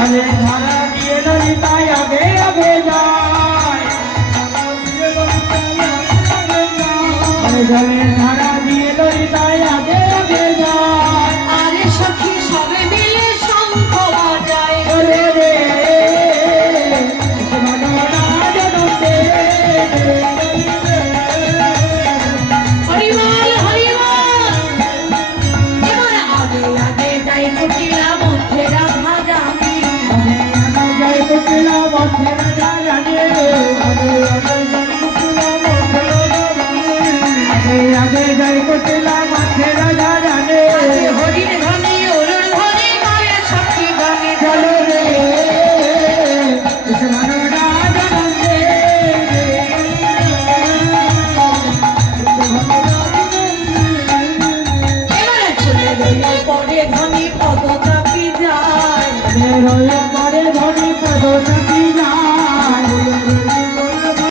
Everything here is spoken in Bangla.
जले धारा दिए ललिताय आगे आगे जाए जले धारा दिए ललिताय आगे आगे जाए आरे सखी सबे मिले शंख बाजाए रे रे मनोराज नंदे हरिवाल हरिवाल एबार आगे आगे जाई कुटिला मধ্যে রাধা রানী कुटिला मধ্যে राजा रानी आगे जाए कुटिला मধ্যে राजा रानी हरिण धनी उलुर धनी गावे सखी गाने चलो रे मनोराज नंदे এবারে চলে গেলে পরে ধনী পদ চাপি যায় परे धनी पद